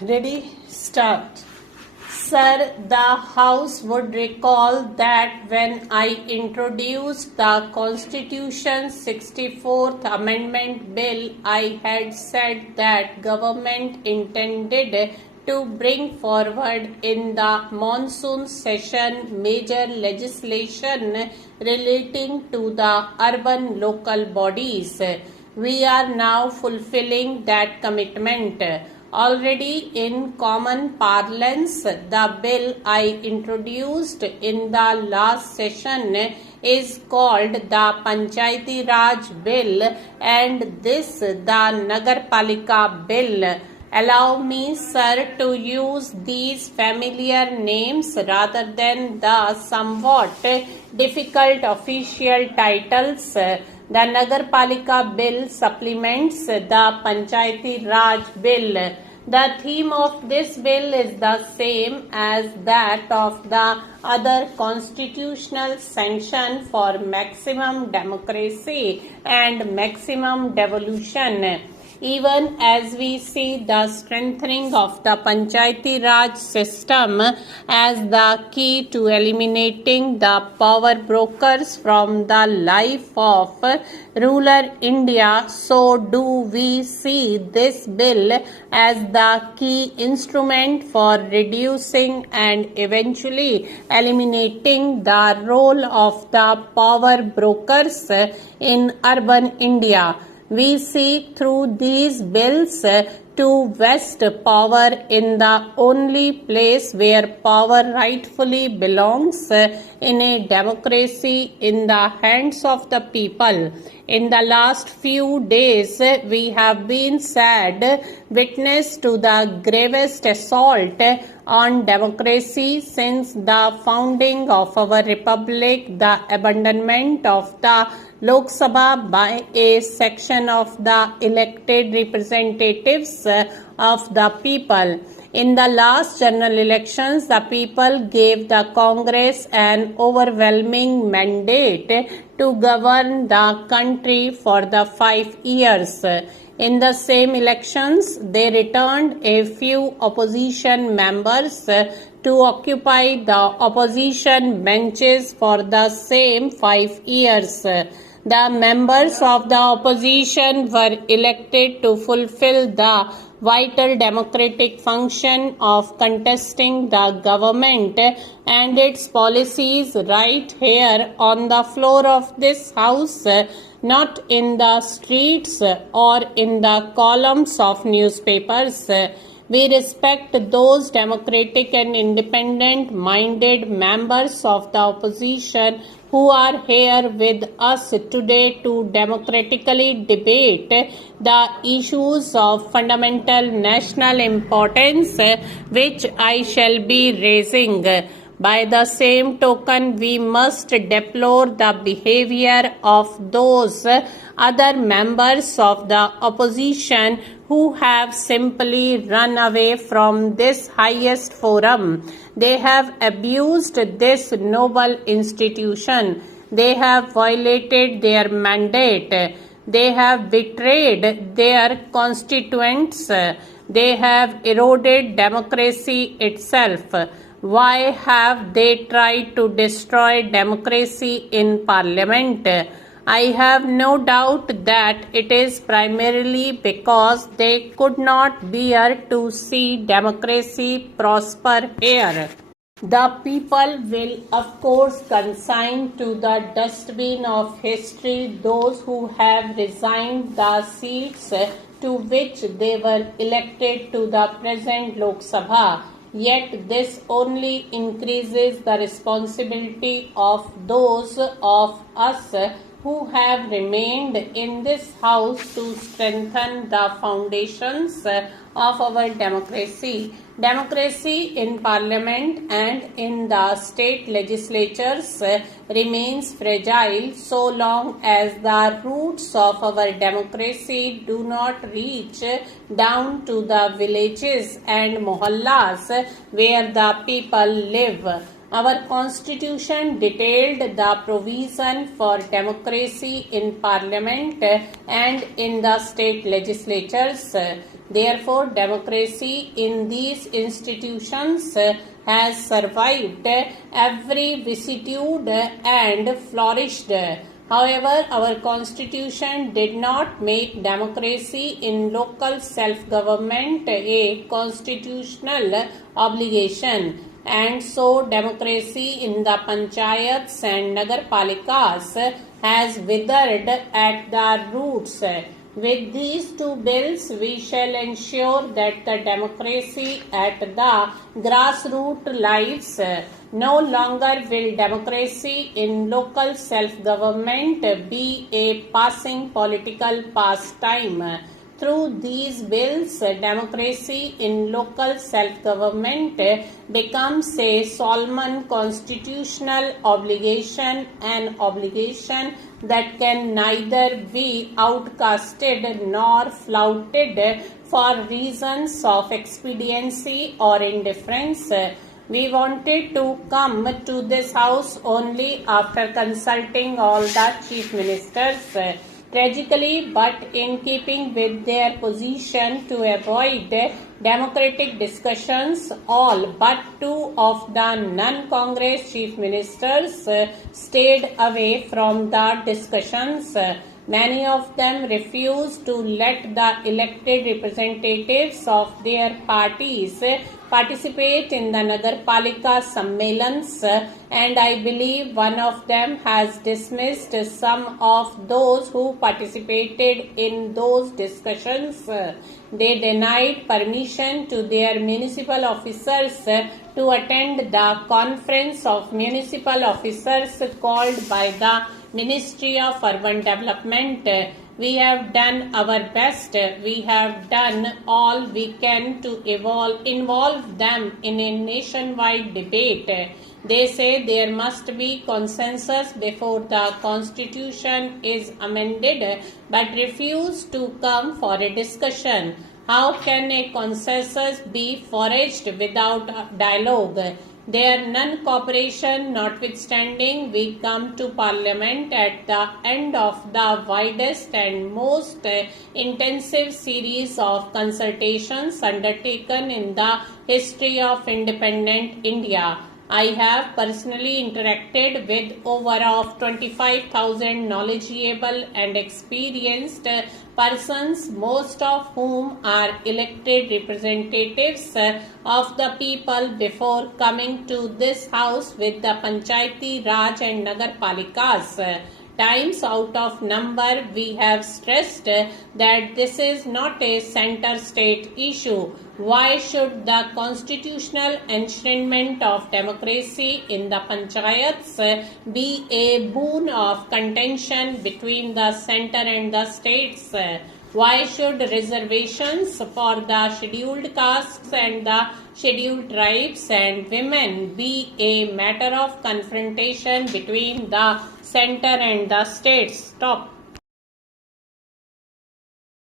Ready? Start. Sir, the House would recall that when I introduced the Constitution's 64th Amendment Bill, I had said that government intended to bring forward in the monsoon session major legislation relating to the urban local bodies. We are now fulfilling that commitment. Already in common parlance, the bill I introduced in the last session is called the Panchayati Raj Bill and this the Nagarpalika Bill. Allow me, sir, to use these familiar names rather than the somewhat difficult official titles. The Nagarpalika Bill supplements the Panchayati Raj Bill. The theme of this bill is the same as that of the other constitutional sanction for maximum democracy and maximum devolution. Even as we see the strengthening of the Panchayati Raj system as the key to eliminating the power brokers from the life of rural India, so do we see this bill as the key instrument for reducing and eventually eliminating the role of the power brokers in urban India. We seek through these bills to vest power in the only place where power rightfully belongs in a democracy, in the hands of the people. In the last few days, we have been sad witness to the gravest assault on democracy since the founding of our republic, the abandonment of the Lok Sabha by a section of the elected representatives of the people. In the last general elections, the people gave the Congress an overwhelming mandate to govern the country for the 5 years. In the same elections, they returned a few opposition members to occupy the opposition benches for the same 5 years. The members of the opposition were elected to fulfill the vital democratic function of contesting the government and its policies right here on the floor of this house, not in the streets or in the columns of newspapers. We respect those democratic and independent-minded members of the opposition who are here with us today to democratically debate the issues of fundamental national importance which I shall be raising. By the same token, we must deplore the behavior of those other members of the opposition who have simply run away from this highest forum. They have abused this noble institution. They have violated their mandate. They have betrayed their constituents. They have eroded democracy itself. Why have they tried to destroy democracy in Parliament? I have no doubt that it is primarily because they could not bear to see democracy prosper here. The people will of course consign to the dustbin of history those who have resigned the seats to which they were elected to the present Lok Sabha. Yet this only increases the responsibility of those of us who have remained in this house to strengthen the foundations of our democracy. Democracy in Parliament and in the state legislatures remains fragile so long as the roots of our democracy do not reach down to the villages and mohallas where the people live. Our constitution detailed the provision for democracy in Parliament and in the state legislatures. Therefore, democracy in these institutions has survived every vicissitude and flourished. However, our constitution did not make democracy in local self-government a constitutional obligation, and so democracy in the panchayats and nagarpalikas has withered at the roots. With these two bills, we shall ensure that the democracy at the grassroots lives. No longer will democracy in local self-government be a passing political pastime. Through these bills, democracy in local self-government becomes a solemn constitutional obligation, an obligation that can neither be outcasted nor flouted for reasons of expediency or indifference. We wanted to come to this house only after consulting all the chief ministers. Tragically, but in keeping with their position to avoid democratic discussions, all but two of the non-Congress chief ministers stayed away from the discussions. Many of them refused to let the elected representatives of their parties participate in the Nagarpalika Sammelans, and I believe one of them has dismissed some of those who participated in those discussions. They denied permission to their municipal officers to attend the conference of municipal officers called by the Ministry of Urban Development. We have done our best. We have done all we can to involve them in a nationwide debate. They say there must be consensus before the constitution is amended, but refuse to come for a discussion. How can a consensus be forged without dialogue? Their non-cooperation notwithstanding, we come to Parliament at the end of the widest and most intensive series of consultations undertaken in the history of independent India. I have personally interacted with over of 25,000 knowledgeable and experienced persons, most of whom are elected representatives of the people before coming to this house with the Panchayati Raj and Nagarpalikas. Times out of number, we have stressed that this is not a center-state issue. Why should the constitutional enshrinement of democracy in the panchayats be a boon of contention between the center and the states? Why should reservations for the scheduled castes and the scheduled tribes and women be a matter of confrontation between the center and the states? Stop.